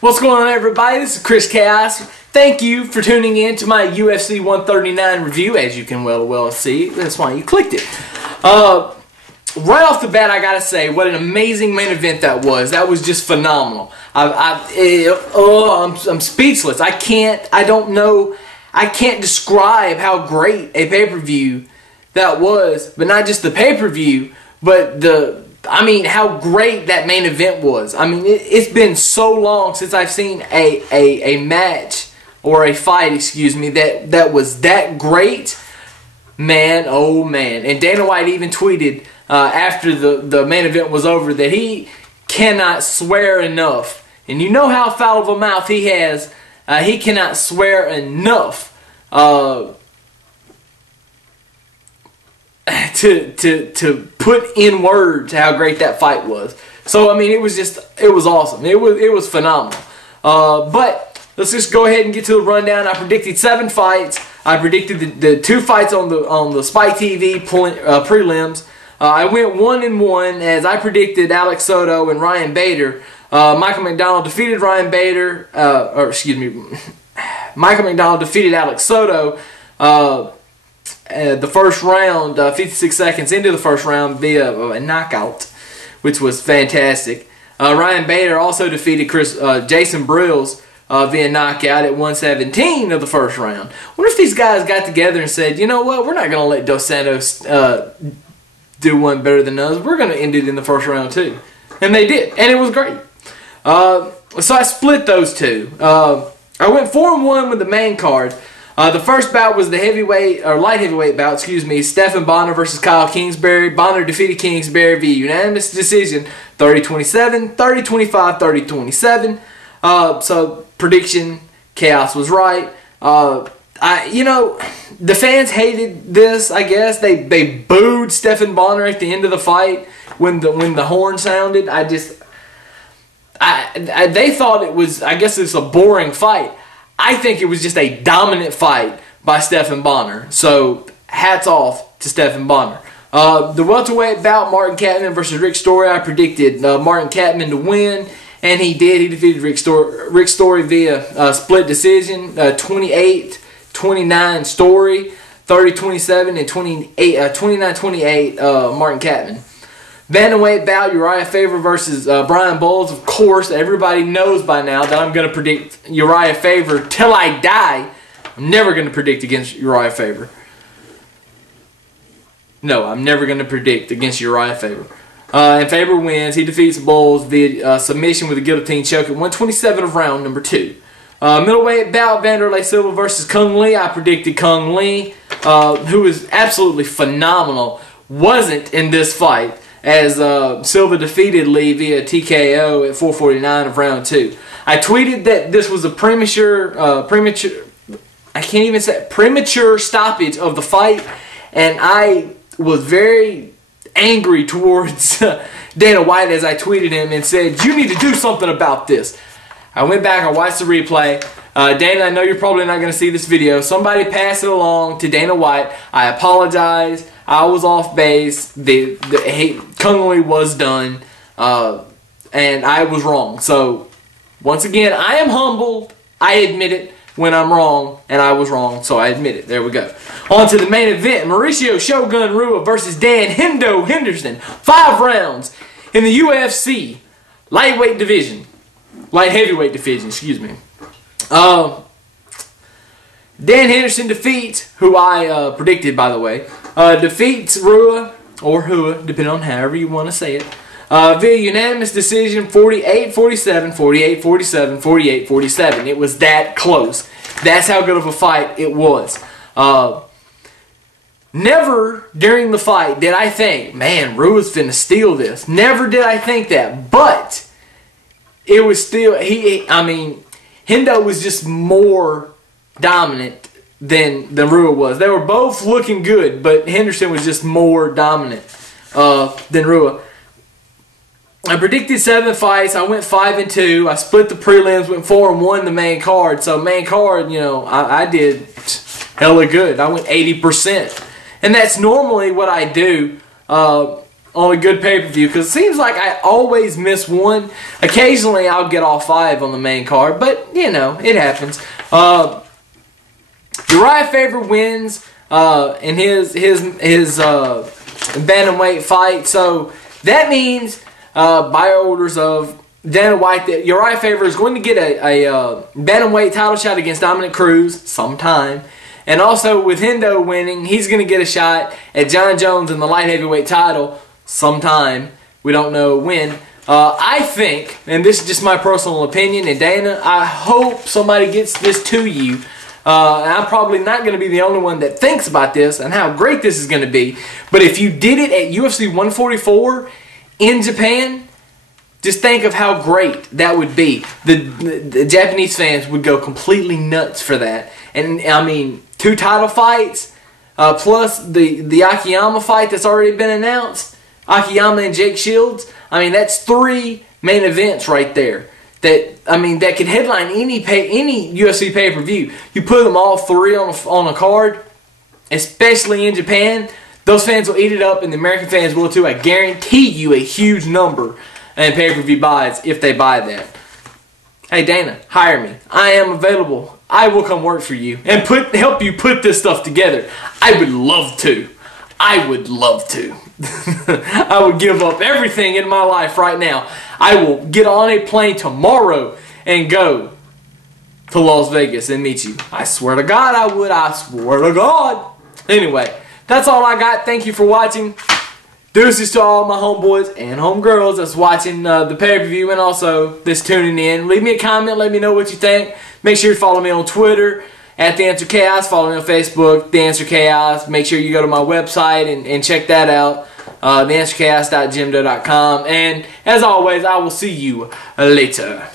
What's going on, everybody? This is Chris Chaos. Thank you for tuning in to my UFC 139 review. As you can well see, that's why you clicked it. Right off the bat, I gotta say, what an amazing main event that was. That was just phenomenal. I'm speechless. I can't describe how great a pay-per-view that was. But not just the pay-per-view, but how great that main event was. I mean, it's been so long since I've seen a match or a fight, excuse me, that was that great. Man, oh man. And Dana White even tweeted after the main event was over that he cannot swear enough. And you know how foul of a mouth he has. He cannot swear enough to put in words how great that fight was. So I mean, it was awesome. It was phenomenal. But let's just go ahead and get to the rundown. I predicted 7 fights. I predicted the 2 fights on the Spike TV prelims. I went 1-1 as I predicted Alex Soto and Ryan Bader. Michael McDonald defeated Ryan Bader. Michael McDonald defeated Alex Soto. The first round, 56 seconds into the first round via a knockout, which was fantastic. Ryan Bader also defeated Jason Brills via knockout at 117 of the first round. I wonder if these guys got together and said, you know what, we're not going to let Dos Santos do one better than us. We're going to end it in the first round too. And they did, and it was great. So I split those two. I went 4-1 with the main card. The first bout was the light heavyweight bout, Stephan Bonner versus Kyle Kingsbury. Bonner defeated Kingsbury via unanimous decision, 30-27, 30-25, 30-27. So prediction, Chaos was right. The fans hated this, I guess. They booed Stephan Bonner at the end of the fight when the horn sounded. They thought it was, I guess it's a boring fight. I think it was just a dominant fight by Stephan Bonner. So, hats off to Stephan Bonner. The welterweight bout, Martin Kampmann versus Rick Story. I predicted Martin Kampmann to win, and he did. He defeated Rick Story via split decision, 28-29 Story, 30-27, and 29-28 Martin Kampmann. Bantamweight bout, Uriah Faber versus Brian Bowles. Of course, everybody knows by now that I'm going to predict Uriah Faber till I die. I'm never going to predict against Uriah Faber. No, I'm never going to predict against Uriah Faber. And Faber wins. He defeats Bowles via submission with a guillotine choke at 127 of round number 2. Middleweight bout, Vanderlei Silva versus Kung Lee. I predicted Kung Lee, who is absolutely phenomenal, wasn't in this fight, as Silva defeated Lee via TKO at 4:49 of round 2. I tweeted that this was a premature stoppage of the fight, and I was very angry towards Dana White as I tweeted him and said, you need to do something about this. I went back and watched the replay. Dana, I know you're probably not going to see this video. Somebody pass it along to Dana White. I apologize. I was off base. Kung Lee was done. And I was wrong. So, once again, I am humbled. I admit it when I'm wrong. And I was wrong, so I admit it. There we go. On to the main event. Mauricio Shogun Rua versus Dan Hendo Henderson. 5 rounds in the UFC light heavyweight division, excuse me. Dan Henderson defeats, who I predicted, by the way, defeats Rua, or Hua, depending on however you want to say it, via unanimous decision, 48-47, 48-47, 48-47. It was that close. That's how good of a fight it was. Never during the fight did I think, man, Rua's finna steal this. Never did I think that. But it was still, Hendo was just more dominant than Rua was. They were both looking good, but Henderson was just more dominant than Rua. I predicted 7 fights. I went 5-2. I split the prelims, went 4-1 the main card. So main card, I did hella good. I went 80%. And that's normally what I do on a good pay-per-view, because it seems like I always miss one. Occasionally I'll get all 5 on the main card, but you know, it happens. Uriah Faber wins in his bantamweight fight, so that means by orders of Dana White that Uriah Faber is going to get a bantamweight title shot against Dominic Cruz sometime. And also with Hendo winning, he's going to get a shot at John Jones in the light heavyweight title sometime. We don't know when. I think, and this is just my personal opinion, and Dana, I hope somebody gets this to you. And I'm probably not going to be the only one that thinks about this and how great this is going to be. But if you did it at UFC 144 in Japan, just think of how great that would be. The Japanese fans would go completely nuts for that. And I mean, 2 title fights, plus the Akiyama fight that's already been announced. Akiyama and Jake Shields. I mean, that's 3 main events right there. That could headline any UFC pay-per-view. You put them all 3 on a card, especially in Japan, those fans will eat it up, and the American fans will too. I guarantee you a huge number in pay-per-view buys if they buy that. Hey Dana, hire me. I am available. I will come work for you and help you put this stuff together. I would love to. I would love to. I would give up everything in my life right now. I will get on a plane tomorrow and go to Las Vegas and meet you. I swear to God I would. I swear to God. Anyway, that's all I got. Thank you for watching. Deuces to all my homeboys and homegirls that's watching the pay-per-view and also this tuning in. Leave me a comment. Let me know what you think. Make sure you follow me on Twitter at The Answer Chaos. Follow me on Facebook, The Answer Chaos. Make sure you go to my website and check that out. TheAnswerChaos.jimdo.com. And as always, I will see you later.